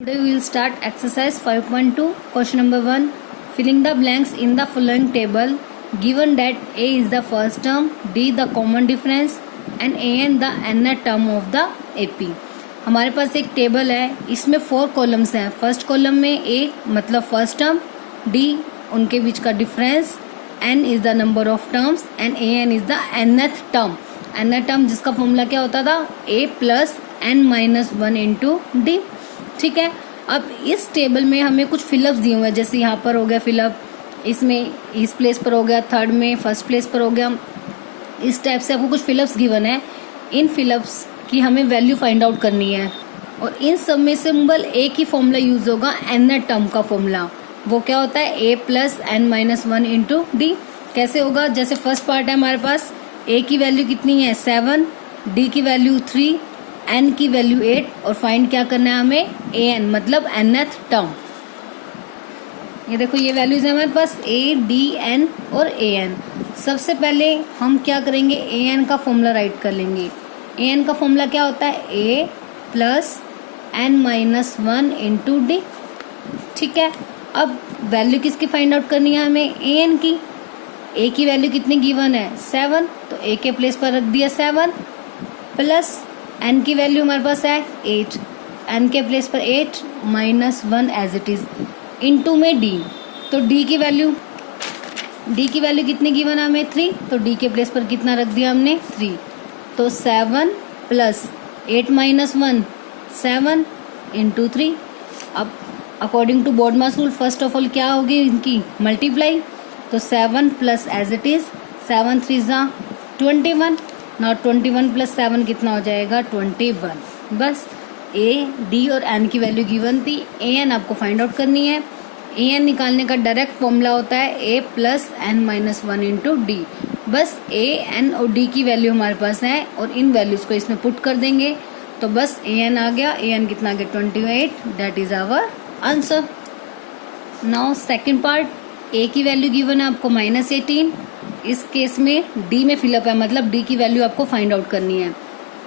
Today we will start exercise 5.2. Question number 1. Filling the blanks in the following table. Given that A is the first term, D the common difference and AN the nth term of the AP. हमारे पास एक table है, इसमें 4 columns हैं. First column में A मतलब first term, D उनके बीच का difference, N is the number of terms and AN is the nth term. nth term जिसका फॉर्मूला क्या होता था, A plus N minus 1 into D. ठीक है. अब इस टेबल में हमें कुछ फिलअप्स दिए हुए हैं, जैसे यहाँ पर हो गया फिलअप, इसमें इस प्लेस पर हो गया, थर्ड में फर्स्ट प्लेस पर हो गया. इस टाइप से आपको कुछ फिलअप्स गिवन है. इन फिलअप्स की हमें वैल्यू फाइंड आउट करनी है और इन सब में सिंबल एक ही फॉर्मूला यूज होगा, nth टर्म का फॉर्मूला. वो क्या होता है, A plus N minus 1 into D. कैसे होगा, जैसे फर्स्ट पार्ट है हमारे पास, A की वैल्यू कितनी है 7, D की वैल्यू 3, N की वैल्यू 8 और फाइंड क्या करना है हमें, AN मतलब nth टर्म. ये देखो ये वैल्यूज है हमारे पास A, D, N और AN. सबसे पहले हम क्या करेंगे, AN का फॉर्मूला राइट कर लेंगे. AN का फॉर्मूला क्या होता है, A plus N minus 1 into D. ठीक है. अब वैल्यू किसकी फाइंड आउट करनी है हमें, AN की. A की वैल्यू कितनी गिवन है 7, तो A के प्लेस पर रख दिया 7 प्लस N की वैल्यू हमारे पास है 8, N के प्लेस पर 8 minus 1 as it is into में D. तो D की वैल्यू कितनी गिवन है हमें 3, तो D के प्लेस पर कितना रख दिया हमने 3. तो 7 प्लस 8 माइनस 1 7 इंटू 3. अब according to BODMAS rule first of all क्या होगी इनकी मल्टीप्लाई. तो 7 प्लस एज इट इज 7 3 जा 21. नाउ 21 प्लस 7 कितना हो जाएगा 21. बस A, D और N की वैल्यू गिवन थी. AN आपको फाइंड आउट करनी है. AN निकालने का डायरेक्ट फॉर्मूला होता है A plus N minus 1 into D. बस A, N और D की वैल्यू हमारे पास है और इन वैल्यूज को इसमें पुट कर देंगे तो बस AN आ गया. AN कितना आ गया 28. That is our answer. Now second part, A की वैल्यू गिवन है आपको माइनस 18. इस केस में D में फिलअप है, मतलब D की वैल्यू आपको फाइंड आउट करनी है.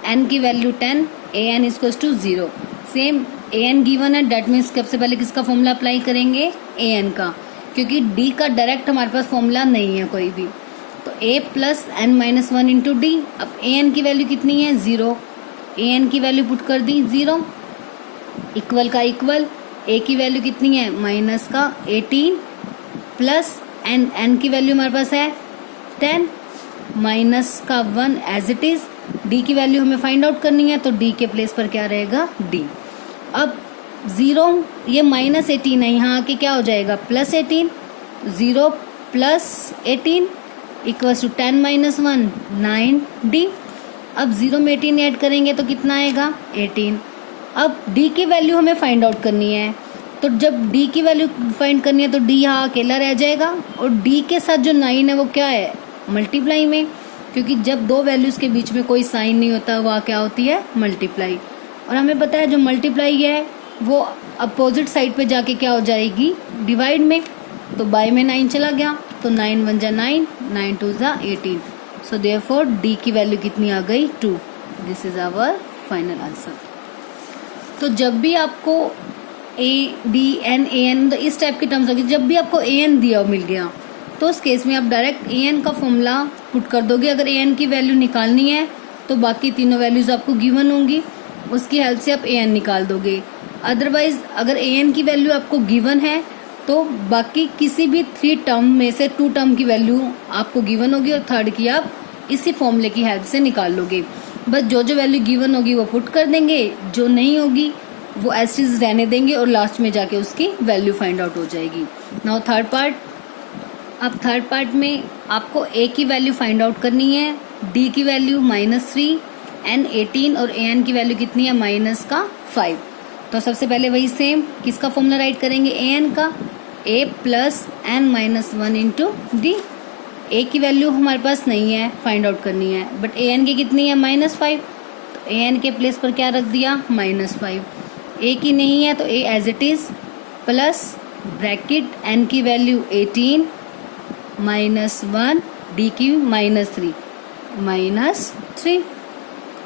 N की value 10, AN equals to 0. Same AN given है, डेट मीन्स सबसे पहले किसका फॉर्मूला अप्लाई करेंगे, AN का, क्योंकि D का डायरेक्ट हमारे पास फॉर्मूला नहीं है कोई भी. तो A plus N minus 1 into D. अब AN की वैल्यू कितनी है 0, AN की वैल्यू पुट कर दी 0. इक्वल का इक्वल, A की वैल्यू कितनी है माइनस का 18 प्लस N की वैल्यू हमारे पास है 10 माइनस का 1 एज इट इज. D की वैल्यू हमें फाइंड आउट करनी है तो D के प्लेस पर क्या रहेगा D. अब 0, ये माइनस 18 है, यहाँ आके क्या हो जाएगा plus 18. 0 plus 18 equals to 10 minus 1 9 D. अब 0 में 18 ऐड करेंगे तो कितना आएगा 18. अब D की वैल्यू हमें फाइंड आउट करनी है, तो जब D की वैल्यू फाइंड करनी है तो D यहाँ अकेला रह जाएगा और D के साथ जो 9 है वो क्या है मल्टीप्लाई में, क्योंकि जब दो वैल्यूज के बीच में कोई साइन नहीं होता वह क्या होती है मल्टीप्लाई. और हमें पता है जो मल्टीप्लाई है वो अपोजिट साइड पे जाके क्या हो जाएगी डिवाइड में. तो बाय में 9 चला गया तो 9 1 जा 9, 9 2 जा 18. सो देयरफॉर D की वैल्यू कितनी आ गई 2. This is our final answer. तो जब भी आपको A, D, N, AN तो इस टाइप की टर्म्स होगी, जब भी आपको AN दिया मिल गया तो उस केस में आप डायरेक्ट AN का फॉर्मूला पुट कर दोगे. अगर AN की वैल्यू निकालनी है तो बाकी तीनों वैल्यूज आपको गिवन होंगी, उसकी हेल्प से आप AN निकाल दोगे. अदरवाइज अगर AN की वैल्यू आपको गिवन है तो बाकी किसी भी 3 टर्म में से 2 टर्म की वैल्यू आपको गिवन होगी और थर्ड की आप इसी फॉर्मूले की हेल्प से निकाल लोगे. बस जो जो वैल्यू गिवन होगी वो पुट कर देंगे, जो नहीं होगी वो ऐसे रहने देंगे और लास्ट में जाके उसकी वैल्यू फाइंड आउट हो जाएगी. Now third part. अब थर्ड पार्ट में आपको A की वैल्यू फाइंड आउट करनी है, D की वैल्यू -3, N 18 और AN की वैल्यू कितनी है माइनस का 5. तो सबसे पहले वही सेम किसका फॉर्मूला राइट करेंगे AN का, A plus N minus 1 into D. A की वैल्यू हमारे पास नहीं है, फाइंड आउट करनी है, बट AN की कितनी है -5. तो AN के प्लेस पर क्या रख दिया -5. A की नहीं है तो A as it is plus bracket N की वैल्यू 18 -1, D की -3.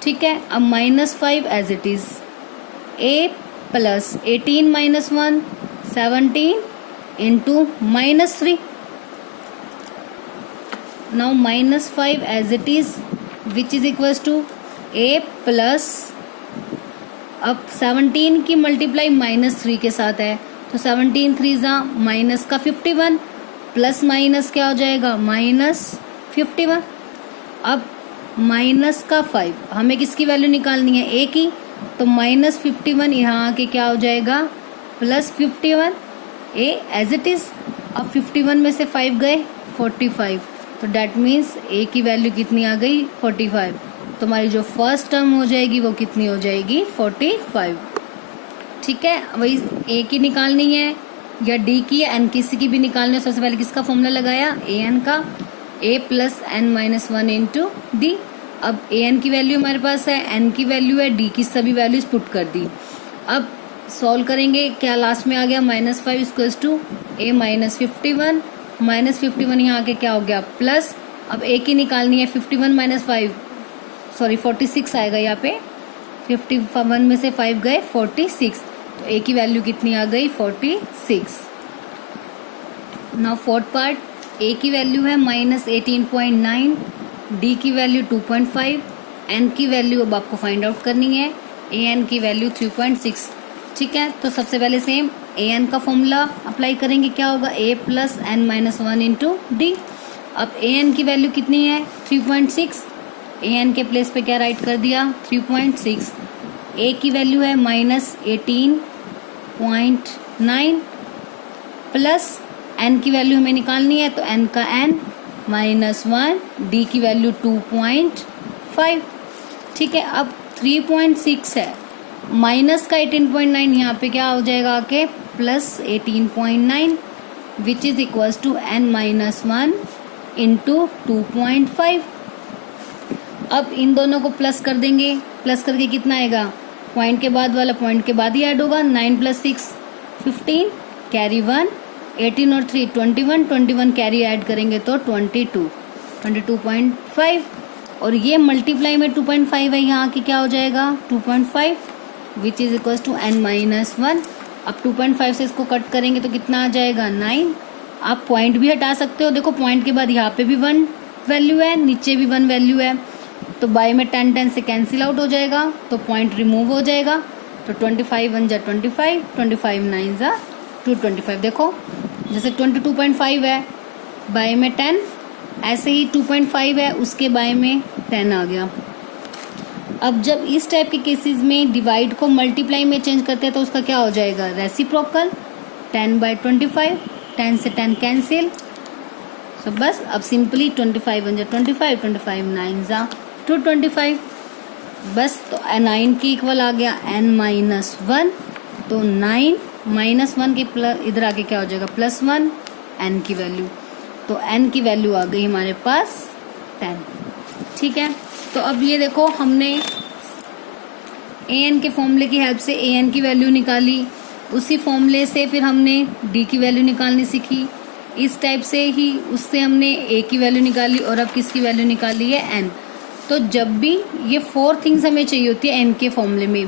ठीक है. अब -5 as it is. A plus 18 minus 1 17 into minus 3. Now minus 5 as it is, which is equals to a plus, अब 17 की मल्टीप्लाई माइनस 3 के साथ है तो 17 3 जा माइनस का 51 प्लस माइनस क्या हो जाएगा माइनस 51. अब माइनस का 5 हमें किसकी वैल्यू निकालनी है a की, तो माइनस 51 यहाँ आके क्या हो जाएगा plus 51 a as it is. अब 51 में से 5 गए 45, तो डैट मीन्स a की वैल्यू कितनी आ गई 45. तो हमारी जो फर्स्ट टर्म हो जाएगी वो कितनी हो जाएगी 45. ठीक है, वही a की निकालनी है या d की या n किसी की भी निकालनी है. सबसे पहले किसका फॉर्मूला लगाया a n का, a plus n minus 1 into D. अब a n की वैल्यू हमारे पास है, n की वैल्यू है, d की सभी वैल्यूज पुट कर दी. अब सॉल्व करेंगे, क्या लास्ट में आ गया minus 5 equals to a minus 51 minus 51 यहाँ आके क्या हो गया प्लस. अब a की निकालनी है 51 माइनस 5 सॉरी 46 आएगा यहाँ पे. 51 में से 5 गए 46, तो a की वैल्यू कितनी आ गई 46. नाउ फोर्थ पार्ट, a की वैल्यू है माइनस 18.9, d की वैल्यू 2.5, n की वैल्यू अब आपको फाइंड आउट करनी है, a n की वैल्यू 3.6. ठीक है, तो सबसे पहले सेम a n का फॉर्मूला अप्लाई करेंगे, क्या होगा a plus n minus 1 into D. अब a n की वैल्यू कितनी है 3.6, a n के प्लेस पे क्या राइट कर दिया 3.6. a की वैल्यू है माइनस 18.9 प्लस n की वैल्यू हमें निकालनी है, तो n का n माइनस 1, d की वैल्यू 2.5. ठीक है, अब 3.6 है, माइनस का 18.9 यहाँ पे क्या हो जाएगा आके plus 18.9 which is equals to n minus 1 into 2.5. अब इन दोनों को प्लस कर देंगे, प्लस करके कितना आएगा, पॉइंट के बाद वाला पॉइंट के बाद ही ऐड होगा. 9 प्लस 6 15 कैरी 1, 18 और 3 21, 21 कैरी ऐड करेंगे तो 22.5. और ये मल्टीप्लाई में 2.5 है, यहाँ की क्या हो जाएगा 2.5 which is equals to n minus 1. अब 2.5 से इसको कट करेंगे तो कितना आ जाएगा 9. आप पॉइंट भी हटा सकते हो, देखो पॉइंट के बाद यहाँ पे भी 1 वैल्यू है, नीचे भी 1 वैल्यू है, तो बाय में 10 से कैंसिल आउट हो जाएगा, तो पॉइंट रिमूव हो जाएगा. तो 25 1 जा 25, 25 9 जा 225. देखो जैसे 22.5 है बाय में 10, ऐसे ही 2.5 है उसके बाय में 10 आ गया. अब जब इस टाइप के केसेस में डिवाइड को मल्टीप्लाई में चेंज करते हैं तो उसका क्या हो जाएगा रेसिप्रोकल. 10 बाय 25, 10 से 10 कैंसिल, तो बस अब सिंपली 25 1 जा 25, 25 9 जा 225. बस तो 9 की इक्वल आ गया n माइनस 1, तो 9 माइनस 1 के प्लस इधर आके क्या हो जाएगा प्लस 1 n की वैल्यू, तो n की वैल्यू आ गई हमारे पास 10. ठीक है, तो अब ये देखो हमने an के फॉर्मूले की हेल्प से an की वैल्यू निकाली, उसी फॉर्मूले से फिर हमने d की वैल्यू निकालनी सीखी, इस टाइप से ही उससे हमने a की वैल्यू निकाली और अब किसकी वैल्यू निकाली है n. तो जब भी ये 4 थिंग्स हमें चाहिए होती है n के फॉर्मूले में,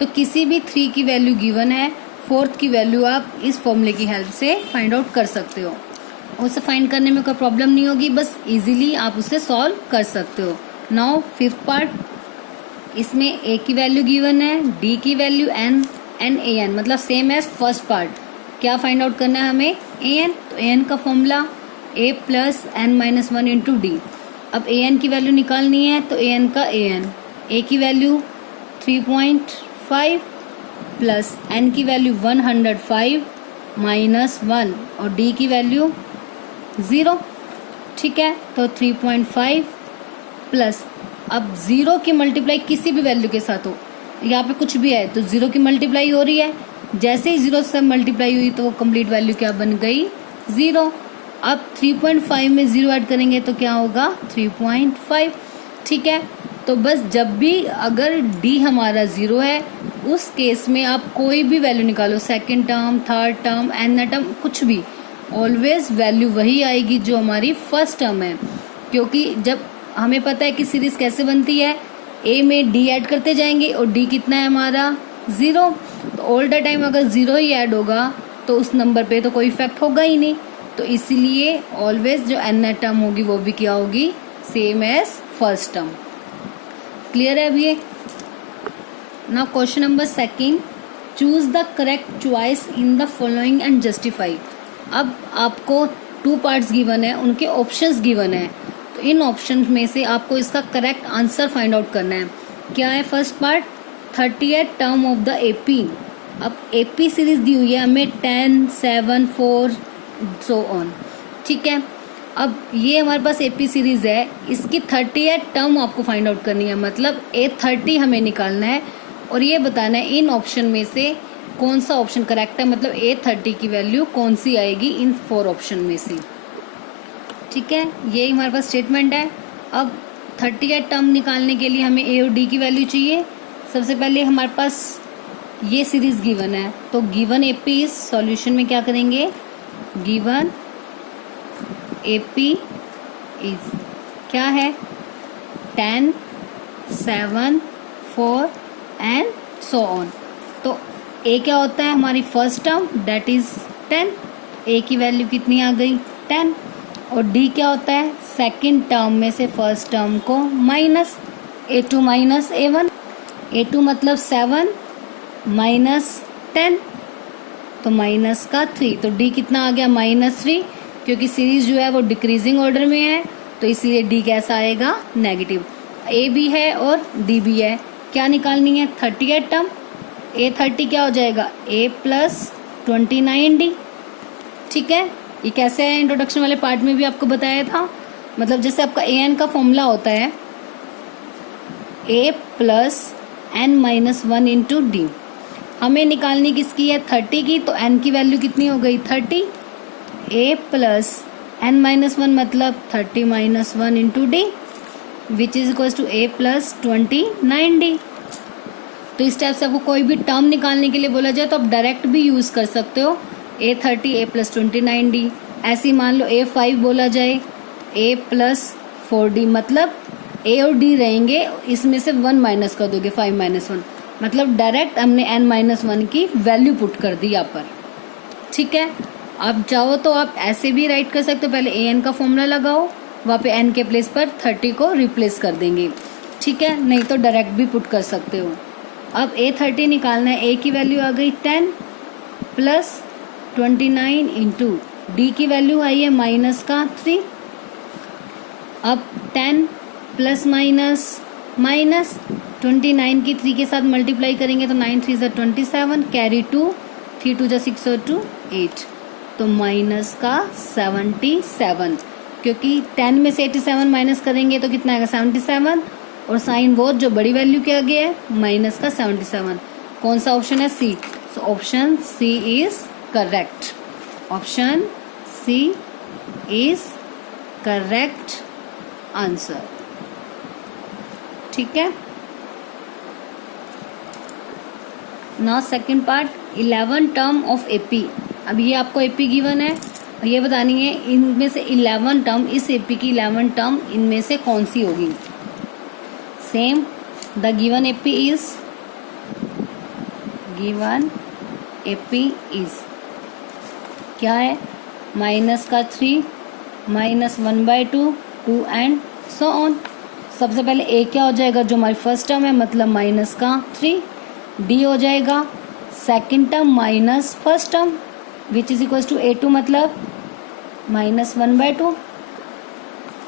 तो किसी भी 3 की वैल्यू गिवन है, 4th की वैल्यू आप इस फॉर्मूले की हेल्प से फाइंड आउट कर सकते हो. उसे फाइंड करने में कोई प्रॉब्लम नहीं होगी, बस इजीली आप उसे सॉल्व कर सकते हो. नाउ 5th पार्ट, इसमें a की वैल्यू गिवन है, d की वैल्यू n एंड an, मतलब सेम एज फर्स्ट पार्ट. क्या फाइंड आउट करना है हमें an, तो an का formula a plus n minus 1 into D. अब an की वैल्यू निकालनी है, तो an का an, a की वैल्यू 3.5 प्लस n की वैल्यू 105 माइनस 1 और d की वैल्यू 0. ठीक है, तो 3.5 प्लस, अब 0 की मल्टीप्लाई किसी भी वैल्यू के साथ हो, यहाँ पे कुछ भी है तो 0 की मल्टीप्लाई हो रही है, जैसे ही 0 से मल्टीप्लाई हुई तो वो कंप्लीट वैल्यू क्या बन गई 0. अब 3.5 में 0 ऐड करेंगे तो क्या होगा 3.5. ठीक है, तो बस जब भी अगर d हमारा 0 है उस केस में आप कोई भी वैल्यू निकालो, second term, third term, nth term, कुछ भी, ऑलवेज वैल्यू वही आएगी जो हमारी फर्स्ट टर्म है. क्योंकि जब हमें पता है कि सीरीज कैसे बनती है, a में d ऐड करते जाएंगे और d कितना है हमारा 0। तो ऑल द टाइम अगर 0 ही ऐड होगा तो उस नंबर पे तो कोई इफेक्ट होगा ही नहीं, तो इसीलिए ऑलवेज जो n टर्म होगी वो भी क्या होगी, same as first term. Clear है अब ये। Now question number second, choose the correct choice in the following and justify. अब आपको 2 पार्ट्स गिवन है, उनके ऑप्शंस गिवन है, तो इन ऑप्शन में से आपको इसका करेक्ट आंसर फाइंड आउट करना है। क्या है first part, 38 term of the AP. अब एपी सीरीज दी हुई है हमें 10, 7, 4 सो ऑन, ठीक है। अब ये हमारे पास एपी सीरीज है, इसकी 38 टर्म आपको फाइंड आउट करनी है, मतलब A30 हमें निकालना है और ये बताना है इन ऑप्शन में से कौन सा ऑप्शन करेक्ट है, मतलब A30 की वैल्यू कौन सी आएगी इन 4 ऑप्शन में से, ठीक है। यही हमारे पास स्टेटमेंट है। अब 38 टर्म निकालने के लिए हमें A और D की वैल्यू चाहिए। सबसे पहले हमारे पास ये सीरीज गिवन है, तो गिवन एपी इस सॉल्यूशन में क्या करेंगे, गिवन एपी इज क्या है 10, 7, 4 एंड सो ऑन। तो ए क्या होता है हमारी फर्स्ट टर्म दैट इज 10, ए की वैल्यू कितनी आ गई 10। और डी क्या होता है सेकंड टर्म में से फर्स्ट टर्म को minus, A2 minus A1, A2 मतलब 7 माइनस 10 तो माइनस का 3, तो डी कितना आ गया -3, क्योंकि सीरीज जो है वो डिक्रीजिंग ऑर्डर में है तो इसलिए डी कैसा आएगा नेगेटिव। ए भी है और डी भी है, क्या निकालनी है 38 टर्म, A30 क्या हो जाएगा A प्लस 29D, ठीक है। ये कैसे है इंट्रोडक्शन वाले पार्ट में भी आपको बताया था, मतलब जैसे आपका AN का फॉर्मूला होता है A plus n-1 into D, हमें निकालनी किसकी है 30 की, तो n की वैल्यू कितनी हो गई 30, A प्लस n-1 मतलब 30-1 into D which is equal to A plus 29D। तो इस टाइप से आपको कोई भी टर्म निकालने के लिए बोला जाए तो आप डायरेक्ट भी यूज कर सकते हो, A30 A प्लस 29D। ऐसे ही मान लो A5 बोला जाए A प्लस 4D, मतलब A और D रहेंगे, इसमें से 1 माइनस कर दोगे 5-1, मतलब डायरेक्ट हमने n-1 की वैल्यू पुट कर दी यहाँ पर, ठीक है। आप चाहो तो आप ऐसे भी राइट कर सकते हो, पहले AN का फॉर्मूला लगाओ, वहाँ पे n के प्लेस पर 30 को रिप्लेस कर देंगे, ठीक है, नहीं तो डायरेक्ट भी पुट कर सकते हो। अब A30 निकालना है, A की वैल्यू आ गई 10 प्लस 29 इंटू डी की वैल्यू आई है माइनस का 3। अब 10 प्लस माइनस माइनस 29 की 3 के साथ मल्टीप्लाई करेंगे तो 9 3 ज़ा 27, कैरी 2, 3 2 ज़ा 6 और 2 8, तो माइनस का 77, क्योंकि 10 में से 87 माइनस करेंगे तो कितना आएगा 77, और साइन बोथ जो बड़ी वैल्यू के आगे है माइनस का 77। कौन सा ऑप्शन है C, so option C is correct, option C is correct answer, ठीक है। Now second part 11 term of AP. अब ये आपको एपी गिवन है और ये बतानी है इनमें से 11 टर्म, इस एपी की 11 टर्म इनमें से कौन सी होगी। Same the given AP is क्या है माइनस का 3 -1/2 2 एंड सो ऑन। सबसे पहले ए क्या हो जाएगा जो हमारी फर्स्ट टर्म है, मतलब माइनस का 3, डी हो जाएगा second term minus first term which is equal to A2 मतलब -1/2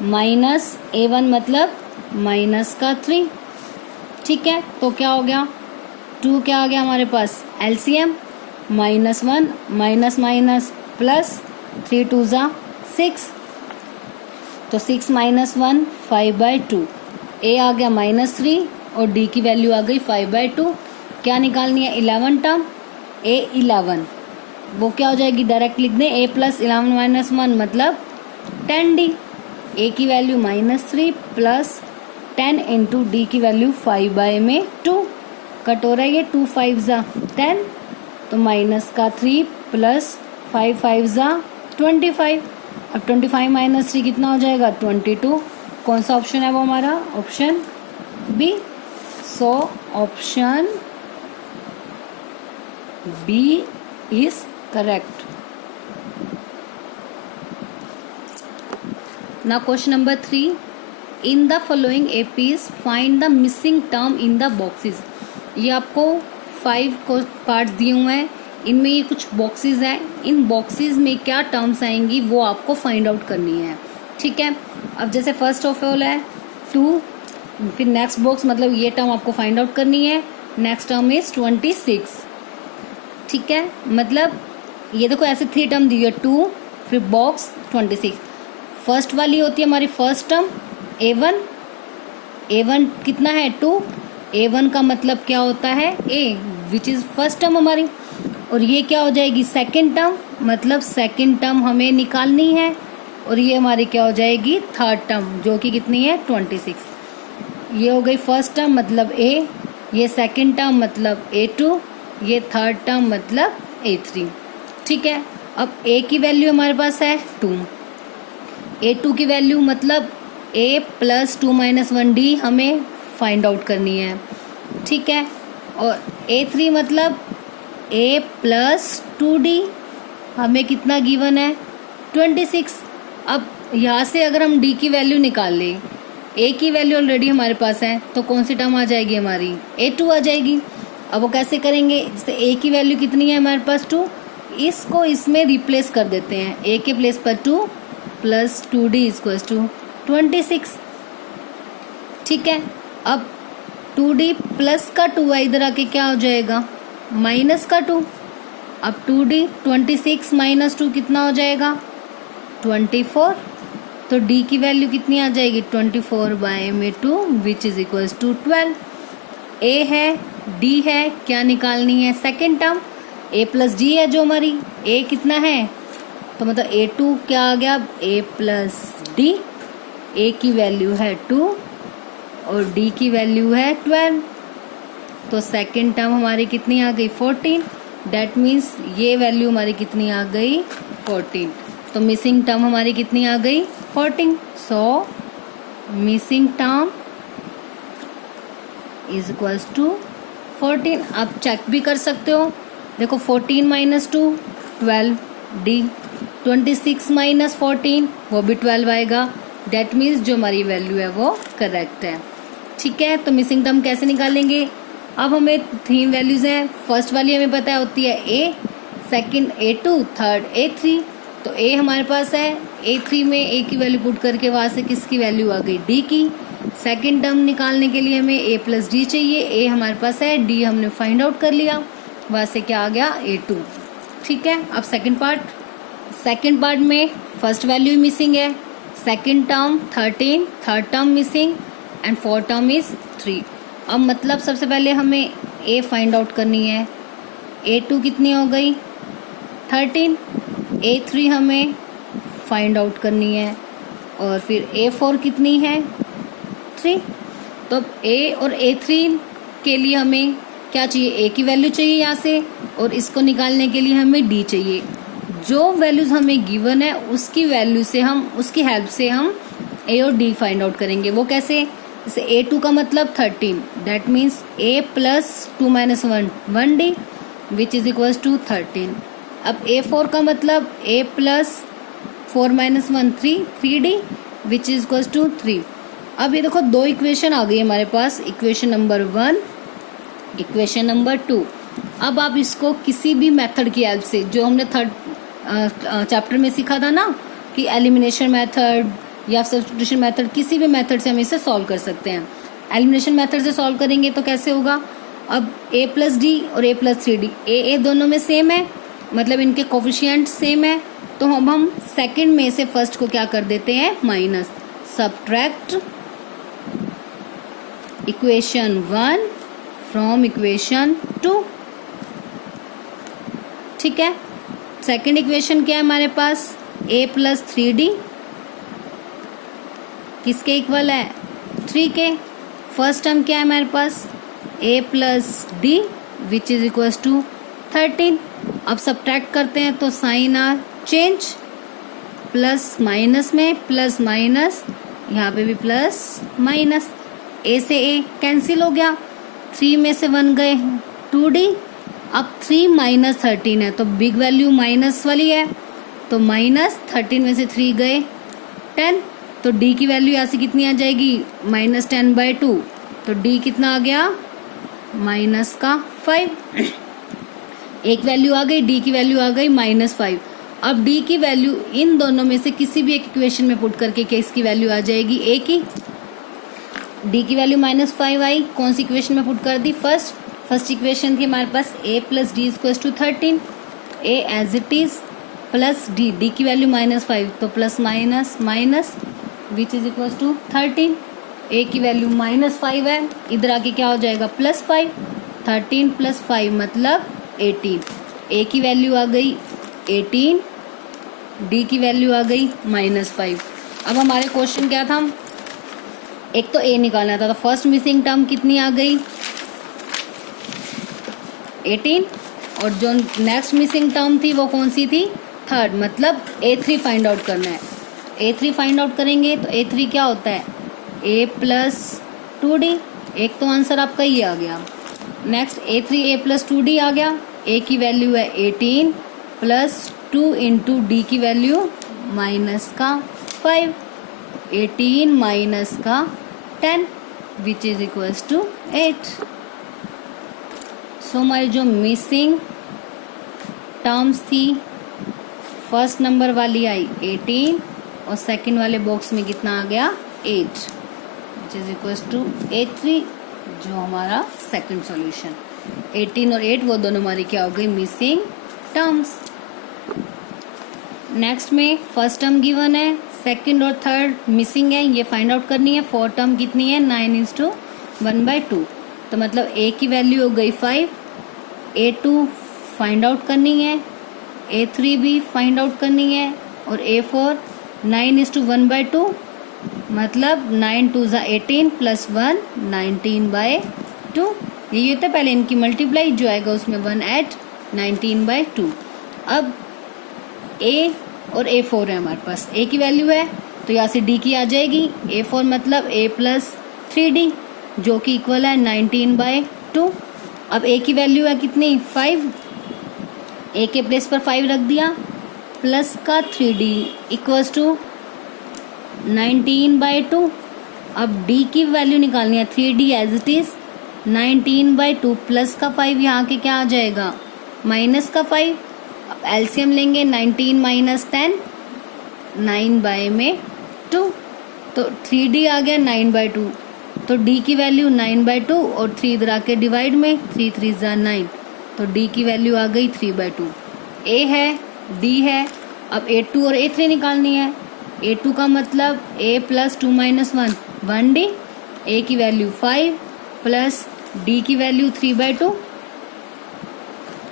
माइनस A1 मतलब माइनस का 3, ठीक है। तो क्या हो गया 2 क्या आ गया हमारे पास LCM -1 माइनस माइनस प्लस 3 2 ज़ा 6, तो 6 - 1 5/2, ए आ गया -3 और डी की वैल्यू आ गई 5/2। क्या निकालनी है 11 टर्म, A11 वो क्या हो जाएगी डायरेक्ट लिख दें A प्लस 11 - 1 मतलब 10D, ए की वैल्यू -3 प्लस 10 इंटू डी की वैल्यू 5/2, कट हो रहा है ये 2 5 ज़ा 10, तो माइनस का 3 प्लस 5 5 ज़ा 25, अब 25 - 3 कितना हो जाएगा 22। कौन सा ऑप्शन है वो हमारा option B, so option B is correct. Now question number 3. In the following APs, find the missing term in the boxes. ये आपको 5 पार्ट्स दिए हुए हैं. इनमें ये कुछ बॉक्सेस हैं. इन बॉक्सेस में क्या टर्म्स आएंगी वो आपको फाइंड आउट करनी है. ठीक है. अब जैसे फर्स्ट ऑफ ऑल है 2, फिर नेक्स्ट बॉक्स मतलब ये टर्म आपको फाइंड आउट करनी है. Next term is 26. ठीक है. मतलब ये देखो ऐसे 3 टर्म दी है 2, फिर बॉक्स 26. फर्स्ट वाली होती है हमारी फर्स्ट टर्म a1. a1 कितना है 2. a1 का मतलब क्या होता है a, which is first term हमारी. और ये क्या हो जाएगी सेकंड टर्म, मतलब सेकंड टर्म हमें निकालनी है. और ये हमारी क्या हो जाएगी थर्ड टर्म, जो कि कितनी है 26. ये हो गई फर्स्ट टर्म मतलब a, ये सेकंड टर्म मतलब a2, ये थर्ड टर्म मतलब a3. ठीक है. अब a की वैल्यू हमारे पास है 2. a2 की वैल्यू मतलब a प्लस 2 माइनस 1d हमें फाइंड आउट करनी है. ठीक है. और a3 मतलब a प्लस 2d हमें कितना गिवन है 26. अब यहाँ से अगर हम d की वैल्यू निकाल लें, a की वैल्यू ऑलरेडी हमारे पास है, तो कौन सी टर्म आ जाएगी हमारी a2 आ जाएगी. अब वो कैसे करेंगे, जैसे a की वैल्यू कितनी है हमारे पास 2, इसको इसमें रिप्लेस कर देते हैं. a के प्लेस पर 2 प्लस 2d इक्वल्स टू 26. ठीक है. अब 2d प्लस का 2 है, इधर आके क्या हो जाएगा माइनस का 2. अब 2d 26 माइनस 2 कितना हो जाएगा 24. तो d की वैल्यू कितनी आ जाएगी 24 बाय में 2 which is equals to 12. a है d है, क्या निकालनी है second term. a plus d है जो हमारी, a कितना है तो मतलब a2 क्या आ गया a प्लस d. a की वैल्यू है 2 और d की वैल्यू है 12. तो सेकंड टर्म हमारी कितनी आ गई 14. डेट मीन्स ये वैल्यू हमारी कितनी आ गई 14. तो मिसिंग टर्म हमारी कितनी आ गई 14. So missing term is equals to 14. आप चेक भी कर सकते हो. देखो 14 माइनस 2 12 d, 26 माइनस 14 वो भी 12 आएगा. डेट मीन्स जो हमारी वैल्यू है वो करेक्ट है. ठीक है. तो मिसिंग टर्म कैसे निकालेंगे. अब हमें 3 वैल्यूज हैं. फर्स्ट वाली हमें पता होती है a, second a2, third a3. तो a हमारे पास है, a3 में a की वैल्यू पुट करके वहाँ से किसकी वैल्यू आ गई d की. सेकंड टर्म निकालने के लिए हमें a प्लस d चाहिए. a हमारे पास है, d हमने फाइंड आउट कर लिया, वहाँ से क्या आ गया a2. ठीक है. अब सेकंड पार्ट में फर्स्ट वैल्यू मिसिंग है, second term 13, third term missing and fourth term is 3. अब मतलब सबसे पहले हमें a फाइंड आउट करनी है. a2 कितनी हो गई 13, a3 हमें फाइंड आउट करनी है और फिर a4 कितनी है 3. तो अब a और a3 के लिए हमें क्या चाहिए, a की वैल्यू चाहिए यहाँ से, और इसको निकालने के लिए हमें d चाहिए. जो वैल्यूज हमें गिवन है उसकी वैल्यू से हम, उसकी हेल्प से हम a और d फाइंड आउट करेंगे. वो कैसे, जैसे a2 का मतलब 13, that means a plus 2 minus 1d which is equals to 13. अब a4 का मतलब a plus 4 minus 1 3d which is equals to 3. अब ये देखो 2 इक्वेशन आ गई हमारे पास, इक्वेशन नंबर 1, इक्वेशन नंबर 2. अब आप इसको किसी भी मेथड की हेल्प से, जो हमने थर्ड चैप्टर में सीखा था ना कि एलिमिनेशन मेथड या सब्स्टिट्यूशन मेथड, किसी भी मेथड से हम इसे सॉल्व कर सकते हैं. एलिमिनेशन मेथड से सॉल्व करेंगे तो कैसे होगा, अब a प्लस डी और a प्लस 3d, a दोनों में सेम है, मतलब इनके कोफिशिएंट सेम है. तो हम सेकंड में से फर्स्ट को क्या कर देते हैं minus. Subtract equation 1 from equation 2. ठीक है. सेकंड इक्वेशन क्या है हमारे पास, a प्लस 3d किसके इक्वल है 3 के. फर्स्ट टर्म क्या है हमारे पास a plus D which is equal to 13. अब सब्ट्रैक्ट करते हैं तो sign are change, plus minus में प्लस माइनस, यहाँ पे भी प्लस माइनस, a से a कैंसिल हो गया, 3 में से 1 गए 2d अब 3 माइनस 13 है तो बिग वैल्यू माइनस वाली है, तो माइनस 13 में से 3 गए 10, तो डी की वैल्यू यहाँ से कितनी आ जाएगी -10/2, तो डी कितना आ गया माइनस का 5। एक वैल्यू आ गई, डी की वैल्यू आ गई -5। अब डी की वैल्यू इन दोनों में से किसी भी एक इक्वेशन में पुट करके किसकी वैल्यू आ जाएगी ए की। डी की वैल्यू -5 आई, कौन सी इक्वेशन में पुट कर दी फर्स्ट इक्वेशन थी हमारे पास a plus D equals to 13, a as it is plus D की वैल्यू -5 तो plus minus minus which is equals to 13, a की वैल्यू -5 है, इधर आके क्या हो जाएगा +5, 13 + 5 मतलब 18, a की वैल्यू आ गई 18, डी की वैल्यू आ गई -5। अब हमारे क्वेश्चन क्या था, एक तो a निकालना था, तो फर्स्ट मिसिंग टर्म कितनी आ गई 18, और जो नेक्स्ट मिसिंग टर्म थी वो कौन सी थी थर्ड, मतलब a3 फाइंड आउट करना है। a3 फाइंड आउट करेंगे तो a3 क्या होता है a प्लस 2d, एक तो आंसर आपका ये आ गया। Next a3 a plus 2d आ गया, a की वैल्यू है 18 प्लस 2 इंटू डी की वैल्यू -5, 18 माइनस का 10 विच इज इक्वल्स टू 8। सो हमारी जो मिसिंग टर्म्स थी फर्स्ट नंबर वाली आई 18 और सेकंड वाले बॉक्स में कितना आ गया 8 विच इज इक्वल्स टू 83, जो हमारा सेकंड सॉल्यूशन। 18 और 8 वो दोनों हमारी क्या हो गई मिसिंग टर्म्स। नेक्स्ट में फर्स्ट टर्म गिवन है, सेकंड और थर्ड मिसिंग है, ये फाइंड आउट करनी है। फोर्थ टर्म कितनी है 9:1/2, तो मतलब a की वैल्यू हो गई 5, a2 फाइंड आउट करनी है, a3 भी फाइंड आउट करनी है, और a4 9:1/2 मतलब 9 2 = 18 + 1 19/2, यही होता है। पहले इनकी मल्टीप्लाई जो आएगा उसमें 1 ऐड 19/2। अब a और a4 है हमारे पास, a की वैल्यू है तो यहाँ से d की आ जाएगी, a4 मतलब a प्लस 3d जो कि इक्वल है 19/2। अब a की वैल्यू है कितनी 5, a के प्लेस पर 5 रख दिया, प्लस का 3d इक्वल्स टू 19/2। अब d की वैल्यू निकालनी है, 3d as it is 19/2 plus का 5 यहाँ के क्या आ जाएगा माइनस का 5। अब एलसीएम लेंगे 19 - 10 9/2, तो 3d आ गया 9/2, तो d की वैल्यू 9/2 और 3 इधर आके डिवाइड में 3 3 = 9, तो d की वैल्यू आ गई 3/2। a है d है, अब a2 और a3 निकालनी है। a2 का मतलब a प्लस 2 - 1 1d, a की वैल्यू 5 प्लस d की वैल्यू 3/2,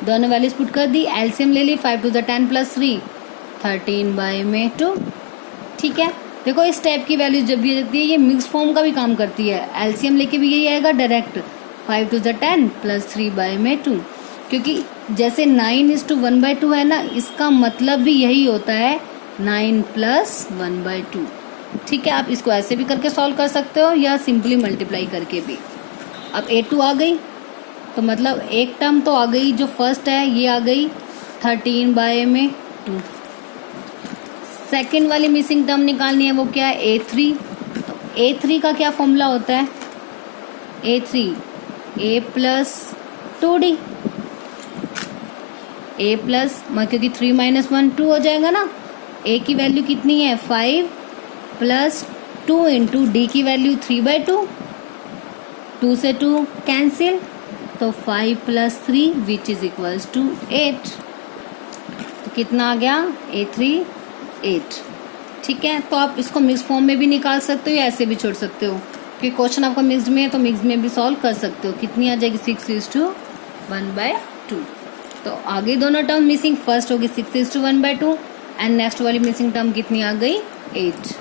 दोनों वैल्यूज पुट कर दी, एलसीएम ले ली, 5 2 = 10 + 3 13/2। ठीक है, देखो इस टाइप की वैल्यू जब भी देती है ये मिक्स फॉर्म का भी काम करती है, एलसीएम लेके भी यही आएगा डायरेक्ट 5 2 = 10 + 3/2, क्योंकि जैसे 9:1/2 है ना, इसका मतलब भी यही होता है 9 + 1/2। ठीक है, आप इसको ऐसे भी करके सॉल्व कर सकते हो या सिंपली मल्टीप्लाई करके भी। अब a2 आ गई तो मतलब एक टर्म तो आ गई, जो फर्स्ट है ये आ गई 13/2। सेकेंड वाली मिसिंग टर्म निकालनी है, वो क्या है a3। तो a3 का क्या फॉर्मूला होता है a3 a plus 2d, a plus क्योंकि 3 - 1 2 हो जाएगा ना, a की वैल्यू कितनी है 5 प्लस 2 इंटू डी की वैल्यू 3/2, 2 से 2 कैंसिल, तो 5 + 3 विच इज इक्वल्स टू 8, तो कितना आ गया a3 8। ठीक है, तो आप इसको मिक्स फॉर्म में भी निकाल सकते हो या ऐसे भी छोड़ सकते हो, क्योंकि क्वेश्चन आपका मिक्स्ड में है तो मिक्स में भी सॉल्व कर सकते हो। कितनी आ जाएगी 6:1/2। तो आगे दोनों टर्म मिसिंग, फर्स्ट होगी 6:1/2 एंड नेक्स्ट वाली मिसिंग टर्म कितनी आ गई 8।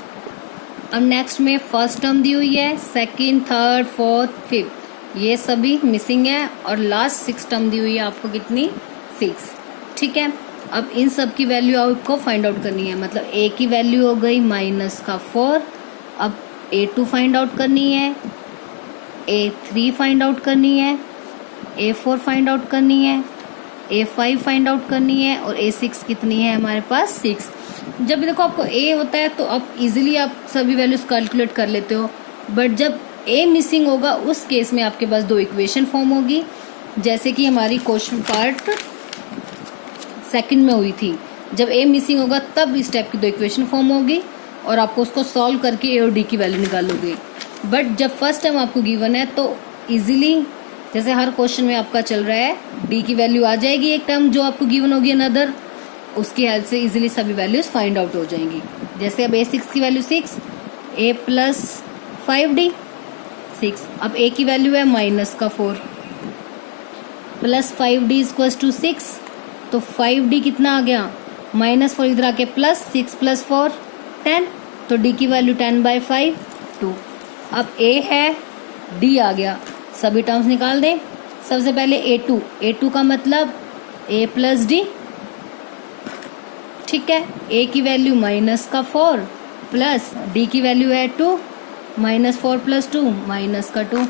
अब नेक्स्ट में फर्स्ट टर्म दी हुई है, सेकेंड थर्ड फोर्थ फिफ्थ ये सभी मिसिंग है, और लास्ट 6 टर्म दी हुई है आपको कितनी 6। ठीक है, अब इन सब की वैल्यू आपको फाइंड आउट करनी है, मतलब a की वैल्यू हो गई -4, अब a2 फाइंड आउट करनी है, a3 फाइंड आउट करनी है, a4 फाइंड आउट करनी है, A5 फाइंड आउट करनी है और A6 कितनी है हमारे पास 6। जब देखो आपको A होता है तो आप इजीली आप सभी वैल्यूज कैलकुलेट कर लेते हो, बट जब A मिसिंग होगा उस केस में आपके पास दो इक्वेशन फॉर्म होगी, जैसे कि हमारी क्वेश्चन पार्ट सेकंड में हुई थी। जब A मिसिंग होगा तब इस टाइप की दो इक्वेशन फॉर्म होगी और आपको उसको सॉल्व करके A और D की वैल्यू निकालोगे। बट जब फर्स्ट टाइम आपको गिवन है तो इजीली जैसे हर क्वेश्चन में आपका चल रहा है D की वैल्यू आ जाएगी एक टर्म जो आपको गिवन होगी अनदर, उसकी हेल्प से इजीली सभी वैल्यूज फाइंड आउट हो जाएंगी। जैसे अब A6 की वैल्यू 6, A प्लस 5D 6, अब A की वैल्यू है -4 प्लस 5D इक्वल टू 6, तो 5D कितना आ गया -4 इधर आके प्लस 6 प्लस 4 10, तो D की वैल्यू 10/5 2। अब A है, D आ गया, सभी टर्म्स निकाल दें। सबसे पहले A2 का मतलब A प्लस D, ठीक है। A की वैल्यू -4 प्लस D की वैल्यू है 2, -4 प्लस 2 -2,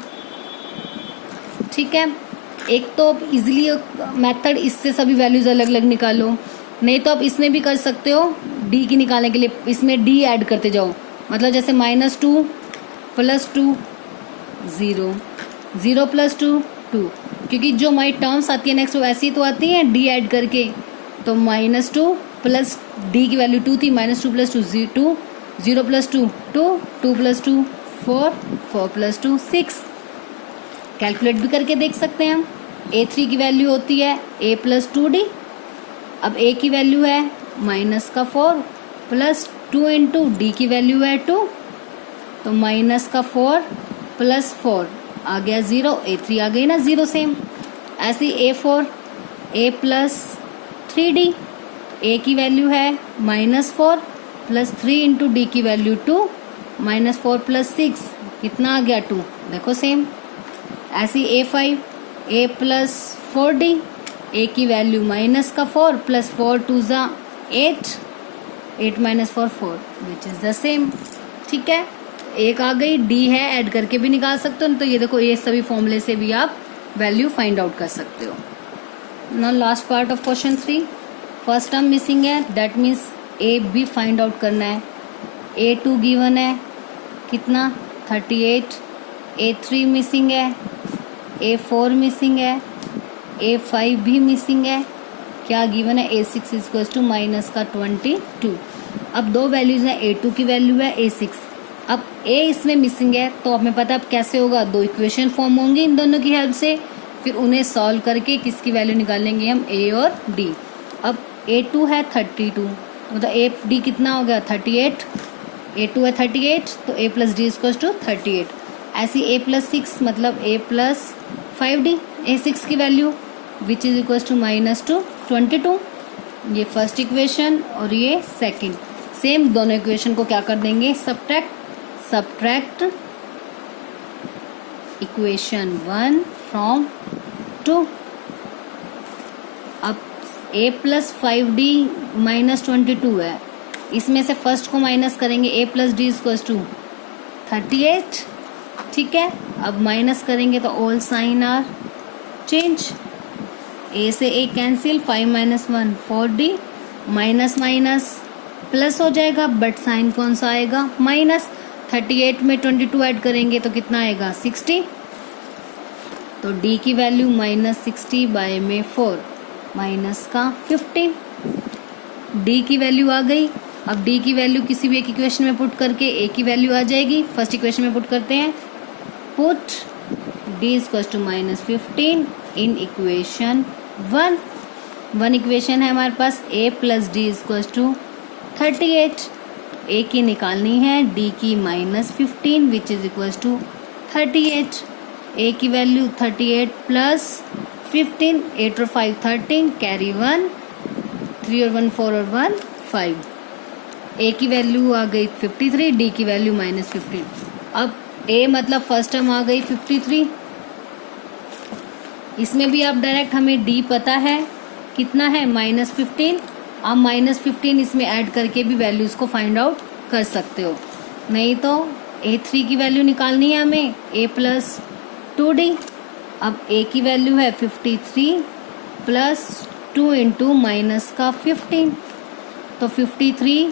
ठीक है। एक तो आप इजीली मेथड इससे सभी वैल्यूज अलग अलग निकालो, नहीं तो आप इसमें भी कर सकते हो D की निकालने के लिए, इसमें D ऐड करते जाओ, मतलब जैसे -2 प्लस 2 0, 0 प्लस 2 2, क्योंकि जो हमारी टर्म्स आती है नेक्स्ट वो ऐसी तो आती है D ऐड करके, तो -2 प्लस D की वैल्यू 2 थी, -2 plus 2 2, 0 plus 2 2, 2 plus 2 4, 4 plus 2 6। Calculate भी करके देख सकते हैं हम। A3 की वैल्यू होती है A प्लस 2D, अब A की वैल्यू है -4 प्लस 2 इंटू D की वैल्यू है 2, तो -4 प्लस 4 आ गया 0, A3 आ गई ना 0 सेम। ऐसी A4 A plus 3D, A की वैल्यू है -4 प्लस 3 इंटू D की वैल्यू 2, -4 प्लस 6 कितना आ गया 2, देखो सेम। ऐसी A5 A plus 4D, A की वैल्यू -4 प्लस 4 2 ज़ा 8, 8 - 4 4 विच इज़ द सेम, ठीक है। एक आ गई, D है, ऐड करके भी निकाल सकते हो, तो ये देखो ये सभी फॉर्मूले से भी आप वैल्यू फाइंड आउट कर सकते हो। Now last part of question 3, first term missing है, दैट मीन्स A भी फाइंड आउट करना है। A2 गिवन है कितना 38, A3 मिसिंग है, A4 मिसिंग है, A5 भी मिसिंग है, क्या गिवन है A6 इक्वल टू -22। अब दो वैल्यूज हैं, A2 की वैल्यू है A6, अब A इसमें मिसिंग है तो हमें पता है अब कैसे होगा, दो इक्वेशन फॉर्म होंगी इन दोनों की हेल्प से, फिर उन्हें सॉल्व करके किसकी वैल्यू निकालेंगे हम A और D। अब A2 है 32, मतलब A D कितना हो गया 38, A2 है 38 तो A plus D equal to 38। ऐसी A प्लस 6 मतलब A प्लस 5D, A6 की value which is equal to -22। ये फर्स्ट इक्वेशन और ये सेकंड, सेम दोनों इक्वेशन को क्या कर देंगे सब्ट्रैक्ट इक्वेशन 1 फ्रॉम 2। अब A प्लस 5D -22 है, इसमें से फर्स्ट को माइनस करेंगे, A plus D equal to 38, ठीक है। अब माइनस करेंगे तो all sign are change, A से A cancel, 5 - 1 4D, minus minus plus हो जाएगा, बट साइन कौन सा आएगा माइनस। 38 में 22 ऐड करेंगे तो कितना आएगा 60, तो D की वैल्यू -60 बाय में 4 माइनस का 15, D की वैल्यू आ गई। अब D की वैल्यू किसी भी एक इक्वेशन में पुट करके A की वैल्यू आ जाएगी, फर्स्ट इक्वेशन में पुट करते हैं, put D equal to -15 in equation 1 equation है हमारे पास A plus D equal to 38, A की निकालनी है, D की -15 which is equal to 38, A की वैल्यू 38 प्लस 15, 8 और 5 13, कैरी 1, 3 और 1 4 और 1 5, A की वैल्यू आ गई 53, D की वैल्यू -15। अब A मतलब फर्स्ट टर्म आ गई 53, इसमें भी आप डायरेक्ट हमें D पता है कितना है -15, आप -15 इसमें ऐड करके भी वैल्यूज को फाइंड आउट कर सकते हो, नहीं तो A3 की वैल्यू निकालनी है हमें, A प्लस 2D। अब A की वैल्यू है 53, प्लस 2 इंटू माइनस का 15, तो 53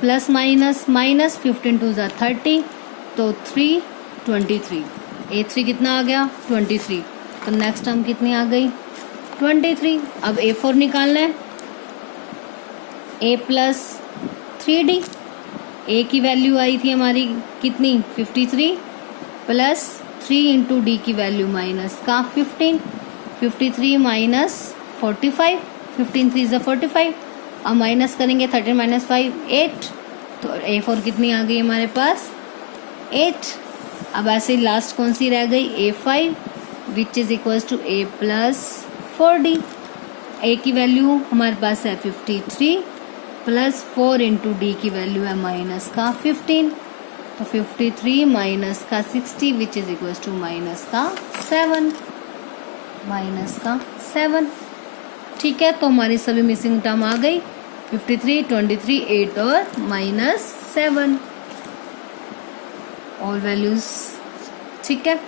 प्लस माइनस माइनस 15 टू ज़ा 30, तो 323। A3 कितना आ गया 23, तो नेक्स्ट टर्म कितनी आ गई 23। अब A4 निकालना है, A प्लस 3D, A की वैल्यू आई थी हमारी कितनी 53 प्लस 3 इंटू डी की वैल्यू माइनस का 15, 53 माइनस 45, 15 3 ज़ा 45, अब माइनस करेंगे 13 माइनस 5 8, तो A4 कितनी आ गई हमारे पास 8। अब ऐसे लास्ट कौन सी रह गई A5 which is equals to A plus 4D। A की वैल्यू हमारे पास है 53 प्लस 4 इंटू डी की वैल्यू है माइनस का 15, तो 53 माइनस का 60 which is equals to minus का 7, माइनस का 7। ठीक है, तो हमारी सभी मिसिंग टर्म आ गई 53, 23, 8 और माइनस 7, ऑल वैल्यूज। ठीक है।